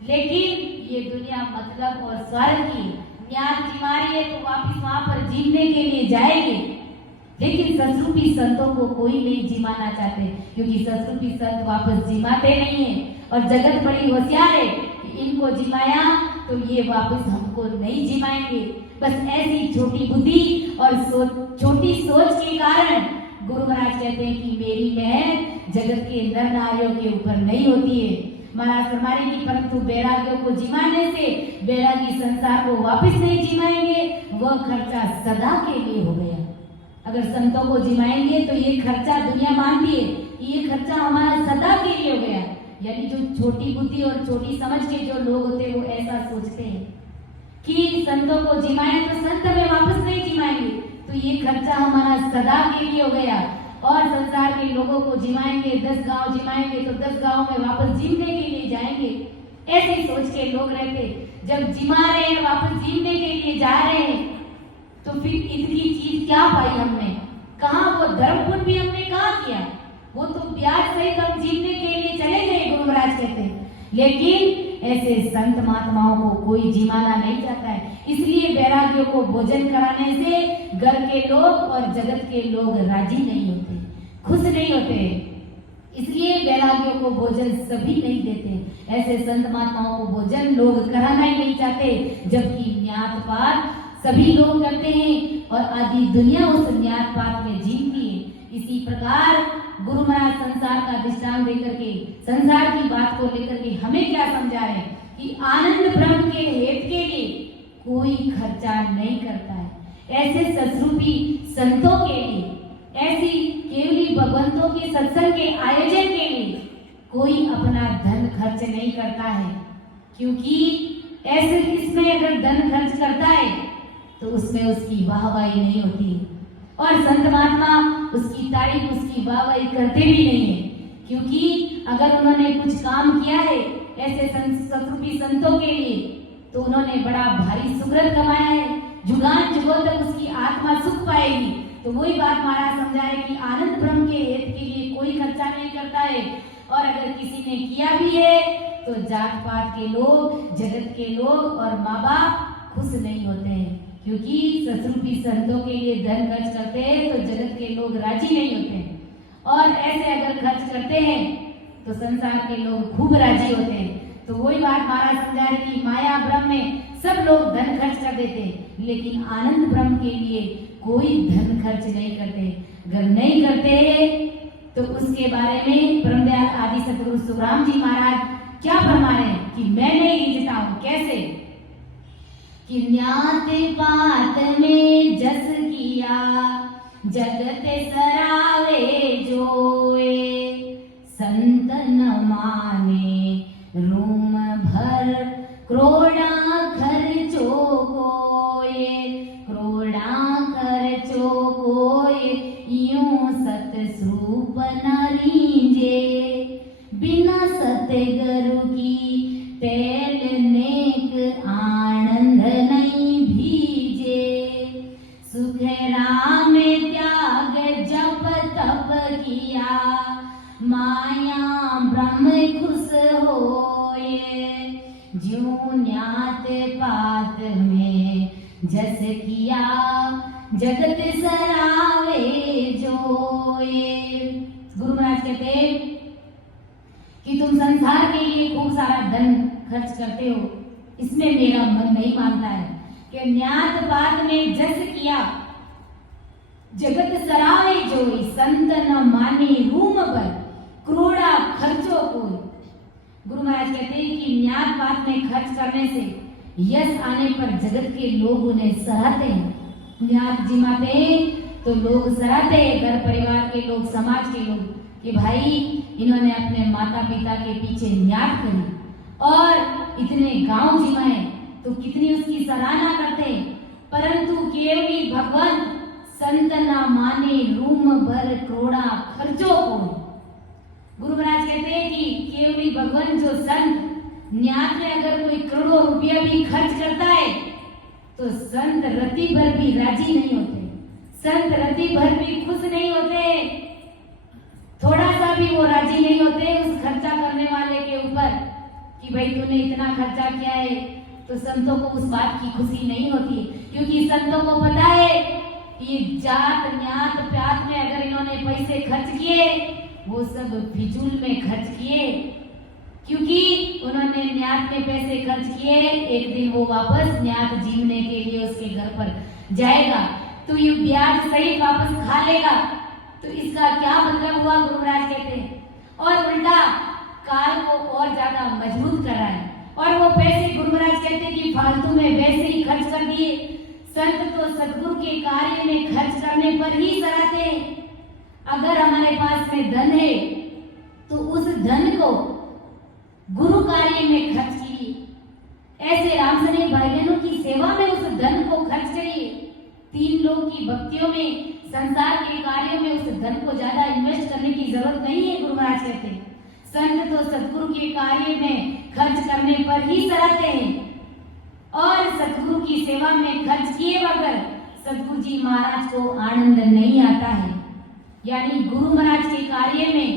लेकिन ये दुनिया मतलब और स्वार्थ की न्यात जिमा रही है तो वापिस वहां पर जीने के लिए जाएंगे, लेकिन ससरूपी संतों को कोई नहीं जिमाना चाहते, क्योंकि ससरूपी संत वापस जिमाते नहीं है और जगत बड़ी होशियार है कि इनको जिमाया तो ये वापस हमको नहीं जिमाएंगे। बस ऐसी छोटी बुद्धि और छोटी सोच के कारण गुरु महाराज कहते हैं कि मेरी मेहर जगत के नर नारियों के ऊपर नहीं होती है। महाराज फरमाने की परंतु वैरागियों को जिमाने से वैरागी संसार को वापस नहीं जिमाएंगे, वह खर्चा सदा के लिए हो गया। अगर संतों को जिमाएंगे तो ये खर्चा दुनिया मानती है कि ये खर्चा हमारा सदा के लिए हो गया। यानी जो छोटी बुद्धि और छोटी समझ के जो लोग होते हैं वो ऐसा सोचते हैं कि संतों को जिमाए तो संत हमें वापस नहीं जिमाएंगे, तो ये खर्चा हमारा सदा के लिए हो गया। और संसार के लोगों को जिमाएंगे, 10 गांव जिमाएंगे तो 10 गांव में वापस जीने के लिए जाएंगे, ऐसे सोच के लोग रहते। जब जिमा रहे हैं, वापस जीने के लिए जा रहे हैं, तो फिर इतनी चीज क्या पाई हमने? कहाँ वो धर्म पुण्य भी हमने कहाँ किया? वो तो ब्याज सहित हम जीने के लिए चले गए, गुरु महाराज कहते हैं। लेकिन ऐसे संत महात्माओं को कोई जिमाना नहीं चाहता है। इसलिए वैरागियों को भोजन कराने से घर के लोग और जगत के लोग राजी नहीं होते, खुश नहीं होते। इसलिए वैरागियों को भोजन सभी नहीं देते। ऐसे संत महात्माओं को भोजन लोग कराना ही नहीं चाहते, जबकि न्यात पात सभी लोग करते हैं और आधी दुनिया उस न्यात पात में जीती है। इसी प्रकार गुरु महाराज संसार का दृष्टांत देकर के, संसार की बात को लेकर के हमें क्या समझा रहे हैं कि आनंद ब्रह्म के हेत के लिए कोई खर्चा नहीं करता है। ऐसे ससरूपी संतों के लिए, ऐसी केवली भगवंतों के सत्संग के आयोजन के लिए कोई अपना धन खर्च नहीं करता है, क्योंकि ऐसे इसमें अगर धन खर्च करता है तो उसमें उसकी वाहवाही नहीं होती और संत महात्मा उसकी तारीफ, उसकी वाहवाही करते भी नहीं है। क्योंकि अगर उन्होंने कुछ काम किया है ऐसे सतरूपी संतों के लिए, तो उन्होंने बड़ा भारी सुकृत कमाया है, जुगान जुगों तक उसकी आत्मा सुख पाएगी। तो वही बात महाराज समझा है कि आनंद ब्रह्म के हेत के लिए कोई खर्चा नहीं करता है, और अगर किसी ने किया भी है तो जात पात के लोग, जगत के लोग और माँ बाप खुश नहीं होते हैं। क्योंकि ससरूपी संतों के लिए धन खर्च करते हैं तो जगत के लोग राजी नहीं होते हैं, और ऐसे अगर खर्च करते हैं तो संसार के लोग खूब राजी होते हैं। तो वही बात महाराज समझा रहे कि माया ब्रह्म में सब लोग धन खर्च कर देते हैं, लेकिन आनंद ब्रह्म के लिए कोई धन खर्च नहीं करते। अगर नहीं करते तो उसके बारे में ब्रह्मदयाल आदि सतगुरु सुखराम जी महाराज क्या फरमा रहे हैं कि मैं नहीं रिझता हूं। कैसे? कि न्यात पात में जस किया जगत सरावे जोए, संत न माने रूम भर क्रोड़ा खर्चो कोय, क्रोड़ा खर्चो कोय यूं सतस्रूप न रींजे, बिना सतगुरु की पैल नेक आनंद नहीं भीजे, सुख राम त्याग जप तप किया माया ब्रह्म खुश होए, ज्यों न्यात पात में जस किया जगत सरावे जोए। गुरु महाराज कहते कि तुम संसार के लिए खूब सारा धन खर्च करते हो, इसमें मेरा मन नहीं मानता है कि न्यात पात में जस किया जगत सरावे जोई, संत न माने रूम पर क्रोड़ा खर्चो कोई। गुरु महाराज कहते हैं कि न्यात पात में खर्च करने से यश आने पर जगत के लोग उन्हें सराहते हैं। न्यात जिमाते हैं तो लोग सराहते हैं, घर परिवार के लोग, समाज के लोग, कि भाई इन्होंने अपने माता पिता के पीछे न्यात करी और इतने गांव जिमाए, तो कितनी उसकी सराहना करते हैं। परंतु केवली भगवान संत ना माने रूम भर क्रोड़ा खर्चो को। गुरु महाराज कहते हैं कि केवली भगवान जो संत न्यात में अगर कोई करोड़ों रुपया भी खर्च करता है तो संत रति भर भी राजी नहीं होते, संत रति भर भी खुश नहीं होते, थोड़ा सा भी वो राजी नहीं होते उस खर्चा करने वाले के ऊपर कि भाई तूने इतना खर्चा किया है। तो संतों को उस बात की खुशी नहीं होती, क्योंकि संतों को पता है कि जात न्यात प्यात में अगर इन्होंने पैसे खर्च किए वो सब फिजूल में खर्च किए, क्योंकि उन्होंने न्यात में पैसे खर्च किए, एक दिन वो वापस न्यात जीवने के लिए उसके घर पर जाएगा तो ये ब्याज सहित वापस खा लेगा। तो इसका क्या मतलब हुआ? गुरु महाराज कहते हैं, और उल्टा काल को और ज्यादा मजबूत कर रहा है, और वो पैसे गुरु महाराज कहते हैं कि फालतू में वैसे ही खर्च कर दिए। संत तो सतगुरु के कार्य में खर्च करने पर ही सराहते हैं। अगर हमारे पास में धन है तो उस धन को गुरु कार्य में खर्च कीजिए। ऐसे रामसने भाई बहनों की सेवा की भक्तियों में, संसार के कार्यों में उस धन को ज्यादा इन्वेस्ट करने की जरूरत नहीं है। गुरु महाराज कहते हैं संत तो सतगुरु के कार्य में खर्च करने पर ही सराहते हैं और सतगुरु की सेवा में खर्च किए बगैर सतगुरु जी महाराज को आनंद नहीं आता है। यानी गुरु महाराज के कार्य में,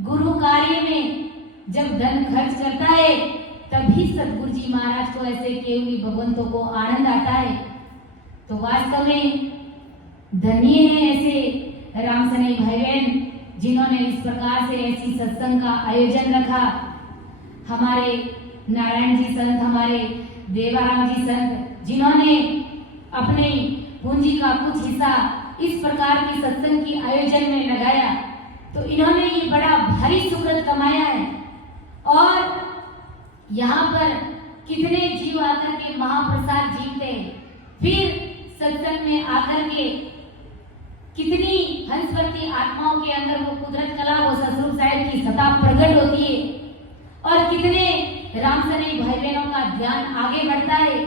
गुरु कार्य में जब धन खर्च करता है तभी सतगुरु जी महाराज को ऐसे केवली भगवंतों को आनंद आता है। तो वास्तव में धन्य है ऐसे राम सनेही भाई बहन जिन्होंने इस प्रकार से ऐसी सत्संग का आयोजन रखा। हमारे नारायण जी संत, हमारे देवाराम जी संत जिन्होंने अपने पूंजी का कुछ हिस्सा इस प्रकार की सत्संग की आयोजन में लगाया, तो इन्होंने ये बड़ा भारी सुकृत कमाया है। और यहाँ पर कितने जीव आकर के महाप्रसाद जीवते हैं, फिर सत्संग में आकर के कितनी हंसवर्ती आत्माओं के अंदर वो कुदरत कला, वो सतरूप साहिब की सत्ता प्रकट होती है और कितने राम सनेही भाई बहनों का ध्यान आगे बढ़ता है।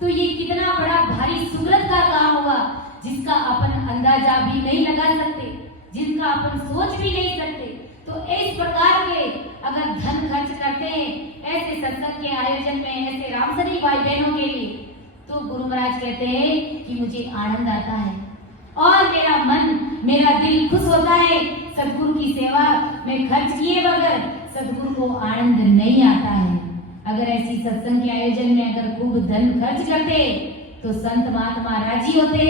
तो ये कितना बड़ा भारी सुकृत का काम हुआ जिसका अपन अंदाजा भी नहीं लगा सकते, जिनका अपन सोच भी नहीं सकते। तो इस प्रकार के अगर धन खर्च करते हैं ऐसे सत्संग के आयोजन में, ऐसे राम सनेही भाई बहनों के लिए, तो गुरु महाराज कहते हैं कि मुझे आनंद आता है और मेरा मन, मेरा दिल खुश होता है। सतगुरु की सेवा में खर्च किए बगैर सतगुरु को आनंद नहीं आता है। अगर ऐसी सत्संग के आयोजन में अगर खूब धन खर्च करते तो संत महात्मा राजी होते,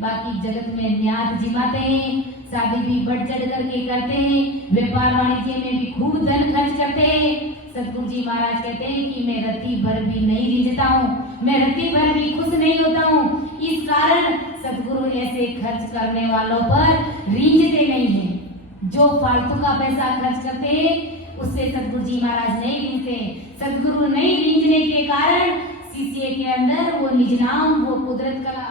बाकी जगत में न्यात जिमाते हैं, शादी भी बढ़ चढ़ करके करते हैं, व्यापार वाणिज्य में भी खूब धन खर्च करते हैं। सतगुरु जी महाराज कहते हैं कि मैं रत्ती भर भी नहीं रीझता हूँ, मैं रत्ती भर भी खुश नहीं होता हूँ। इस कारण सतगुरु ऐसे खर्च करने वालों पर रीझते नहीं है। जो फालतू का पैसा खर्च करते हैं उससे सतगुरु जी महाराज नहीं रीझते। सतगुरु नहीं रीझने के कारण शिष्य के अंदर वो निज नाम, वो कुदरत कला,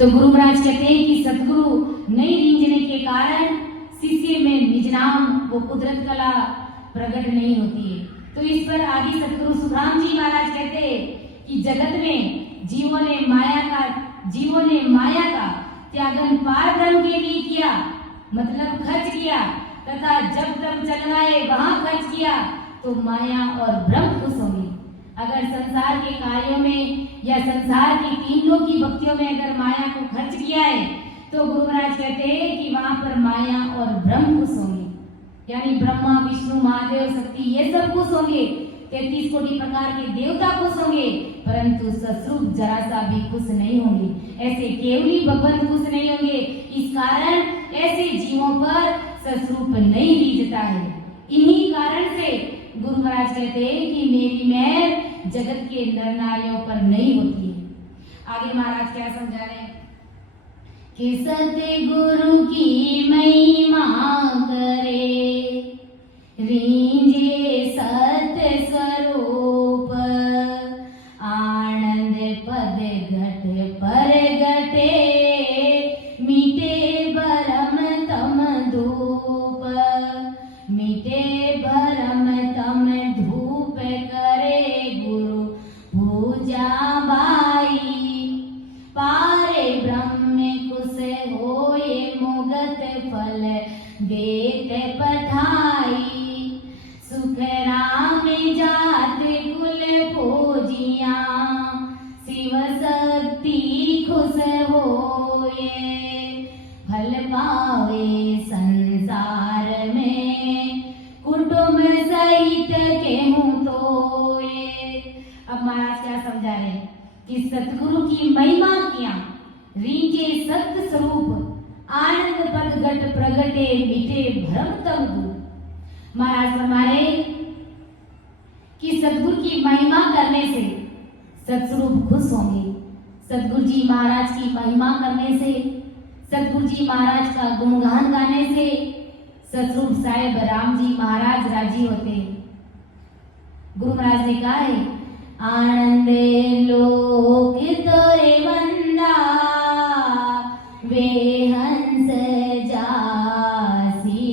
तो गुरु महाराज कहते हैं कि सतगुरु नहीं रीझने के कारण शिष्य में निज नाम, वो कुदरत कला प्रकट नहीं होती है। तो इस पर आदि सतगुरु सुखराम जी महाराज कहते हैं कि जगत में जीवों ने माया का त्यागन पार ब्रह्म के लिए किया, मतलब खर्च किया, तथा जब तक चल गए वहां खर्च किया तो माया और ब्रह्म खुश होंगे। अगर संसार के कार्यों में या संसार की तीनों की भक्तियों में अगर माया को खर्च किया है तो गुरु महाराज कहते हैं कि वहां पर माया और ब्रह्म खुश होंगे। यानी ब्रह्मा, विष्णु, महादेव, शक्ति ये सब खुश होंगे, 33 कोटि प्रकार के देवता खुश होंगे, परंतु ससुर जरा सा भी खुश नहीं होंगे। ऐसे केवली भगवान खुश नहीं होंगे। इस कारण ऐसे जीवों पर ससरूप नहीं रीझता है। इन्हीं कारण से गुरु महाराज कहते हैं कि मेरी मेहर जगत के नर नारियों पर नहीं होती है। आगे महाराज क्या समझा रहे हैं कि सतगुरु की महिमा करे रींझे सत स्वरूप, आनंद पद घट पर घटे मीठे भरम तम धूप, मीठे भरम तम धूप करे गुरु पूजा बाई, पारे ब्रह्म खुश होए मुगत फल देते पठाई, सुख राम जात कुल पूजिया शिव शक्ति खुश होए, फल पावे संसार में कुटुंब सहित केहूं तोए। अब महाराज क्या समझा रहे हैं कि सतगुरु की महिमा किया रीझे सत्य स्वरूप, आनंद पद घट प्रगटे मीठे भ्रम तम दूप। महाराज फरमा रहे कि सतगुरु की महिमा करने से सतस्वरूप खुश होंगे। सतगुरु जी महाराज की महिमा करने से, सतगुरु जी महाराज का गुणगान गाने से सतरूप साहेब राम जी महाराज राजी होते हैं। गुरु महाराज ने कहा है आनंद लोक तोरे वंदा वे हंस जासी,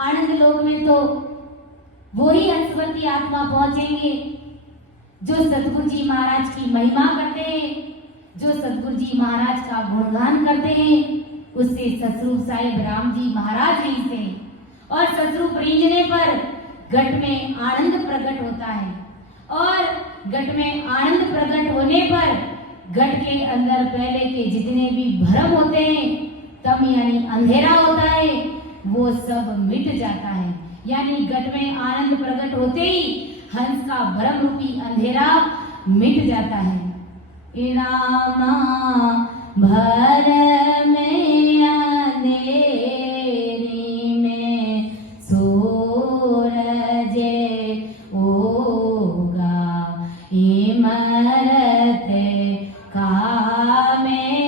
आनंद लोक में तो वो ही हंसवती आत्मा पहुंचेंगे जो सतगुरु जी महाराज की महिमा करते हैं, जो सतगुरु जी महाराज का गुणगान करते हैं। उससे सतरूप साहिब राम जी महाराज रीझते हैं और सतरूप रीझने पर घट में आनंद प्रकट होता है और घट में आनंद प्रकट होने पर घट के अंदर पहले के जितने भी भ्रम होते हैं, तम यानी अंधेरा होता है, वो सब मिट जाता है। यानी घट में आनंद प्रकट होते ही हंस का भ्रम रूपी अंधेरा मिट जाता है। रामा भर में अंधेरी में सूरज उगा, इमरत का में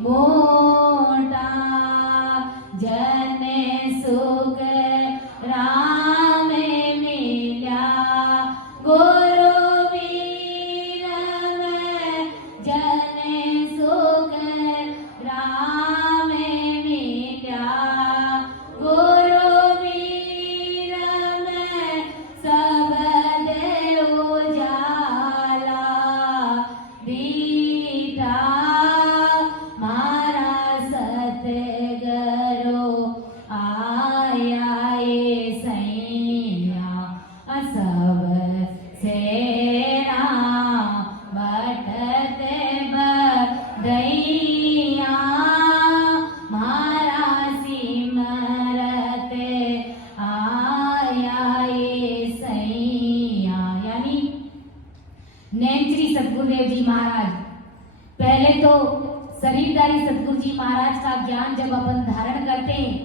मोटा जन सुख राम मिला, गुरु वीरम जन सुख राम मिला, गुरु वीरम सबद उजाला, दीटा मारा सतगुरु आया सैया, सब सेना बटत बदैया, मारा सिमरत आया सैया। यानी नैनश्री सतगुरुदेव जी महाराज पहले तो शरीरधारी सतगुरु जी महाराज का ज्ञान जब अपन धारण करते हैं,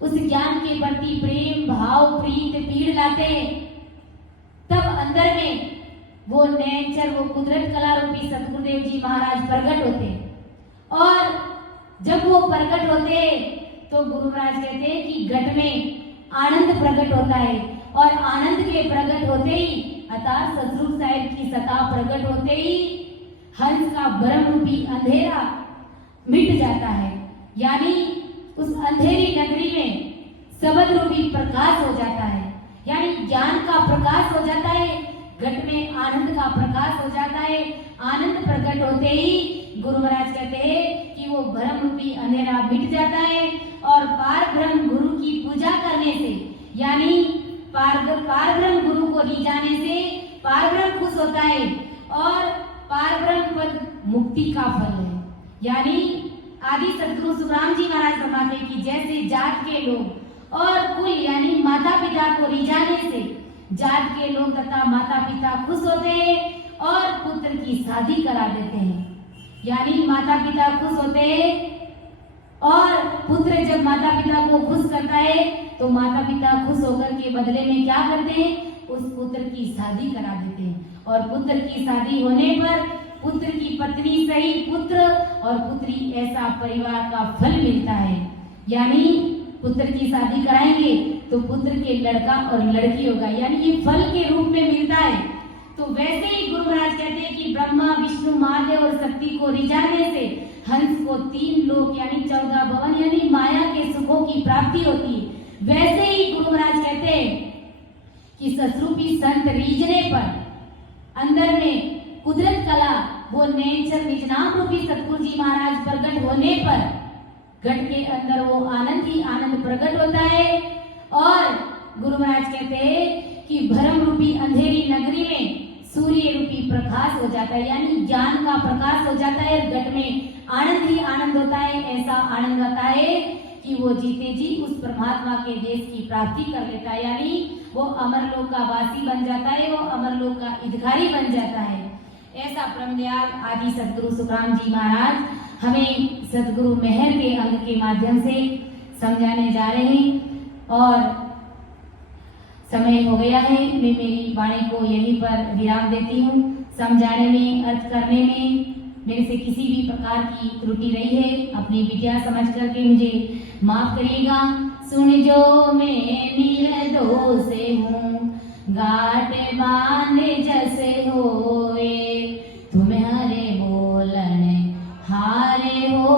उस ज्ञान के प्रति प्रेम भाव प्रीत पीड़ लाते हैं, तब अंदर में वो नेचर वो कुदरत कला रूपी सतगुरुदेव जी महाराज प्रकट होते और जब वो प्रकट होते तो गुरु महाराज कहते हैं कि घट में आनंद प्रकट होता है और आनंद के प्रकट होते ही अर्थात सतरूप साहिब की सत्ता प्रकट होते ही हंस का भ्रम रूपी अंधेरा मिट जाता है। यानी उस अंधेरी नगरी में सबद रूपी प्रकाश हो जाता है, यानी ज्ञान का प्रकाश हो जाता है, घट में आनंद का प्रकाश हो जाता है। आनंद प्रकट होते ही गुरु महाराज कहते हैं कि वो भ्रम रूपी अंधेरा मिट जाता है और पार ब्रह्म गुरु की पूजा करने से, यानी पार ब्रह्म गुरु को रिझाने से पार ब्रह्म खुश होता है और पार ब्रह्म पद मुक्ति का फल है। यानी आदि सतगुरु सुखराम जी महाराज फरमाते कि जैसे जात के लोग और कुल यानी माता पिता को रिझाने से जात के लोग तथा माता पिता खुश होते हैं और पुत्र की शादी करा देते हैं। यानी माता पिता खुश होते हैं और पुत्र जब माता पिता को खुश करता है तो माता पिता खुश होकर के बदले में क्या करते हैं, उस पुत्र की शादी करा देते हैं और पुत्र की शादी होने पर पुत्र की पत्नी सही पुत्र और पुत्री ऐसा परिवार का फल मिलता है। यानी पुत्र की शादी कराएंगे तो पुत्र के लड़का और लड़की होगा, यानी ये फल के रूप में मिलता है। तो वैसे ही गुरु महाराज कहते हैं कि ब्रह्मा विष्णु महादेव और शक्ति को रिझाने से हंस को 3 लोक यानी 14 भवन यानी माया के सुखों की प्राप्ति होती है। वैसे ही गुरु महाराज कहते हैं कि सतरूपी संत रीझने पर अंदर में कुदरत कला वो नेचर निजनाम रूपी सतगुरु जी महाराज प्रकट होने पर घट के अंदर वो आनंद ही आनंद प्रकट होता है और गुरु महाराज कहते हैं कि भ्रम रूपी अंधेरी नगरी में सूर्य रूपी प्रकाश हो जाता है, यानी ज्ञान का प्रकाश हो जाता है। घट में आनंद ही आनंद होता है, ऐसा आनंद आता है कि वो जीते जी उस परमात्मा के देश की प्राप्ति कर लेता है, यानी वो अमरलोक का वासी बन जाता है, वो अमरलोक का हितकारी बन जाता है। ऐसा ब्रह्मदयाल आदि सतगुरु सुखराम जी महाराज हमें सतगुरु मेहर के अंग के माध्यम से समझाने जा रहे हैं और समय हो गया है। मैं मेरी वाणी को यहीं पर विराम देती हूँ। समझाने में अर्थ करने में मेरे से किसी भी प्रकार की त्रुटि रही है, अपनी विद्या समझ करके मुझे माफ करिएगा। सुन जो मैं निर्दोष हूँ घाट बांध जैसे होए, तुम्हारे बोलन हारे हो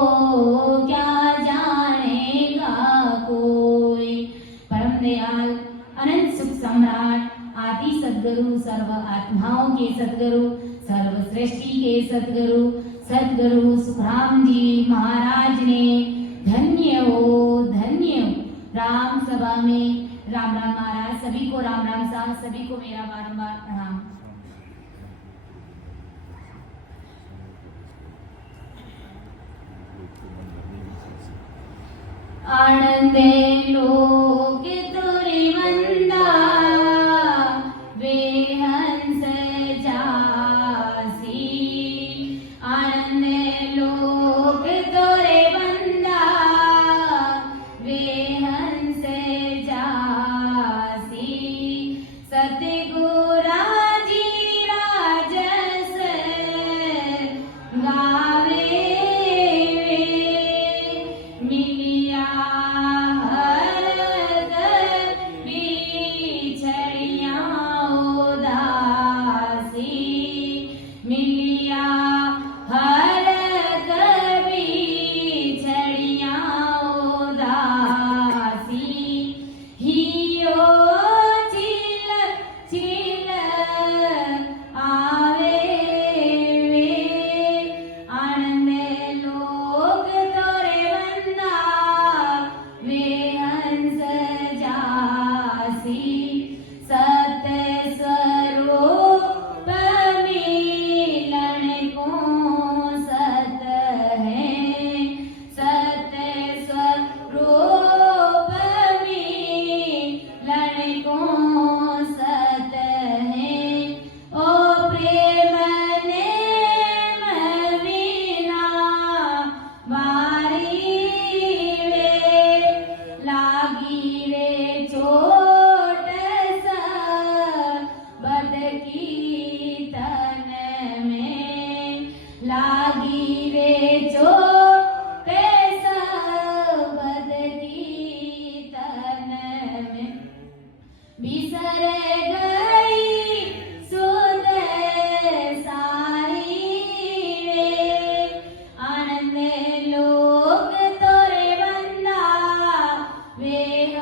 क्या जानेगा कोई। दयाल अनंत सुख सम्राट आदि सद्गुरु सर्व आत्माओं के सद्गुरु सर्व सृष्टि के सद्गुरु सद्गुरु सुखराम जी महाराज ने धन्य हो राम सभा में राम राम महाराज। सभी को राम राम साहब, सभी को मेरा बारंबार प्रणाम। आनंदे लोक तुरी वंदा वे हंस जासी। आनंदे लोक तुरे वंदा वे हंस जासी। सतगुरा जी राजस गावे मिलिया वे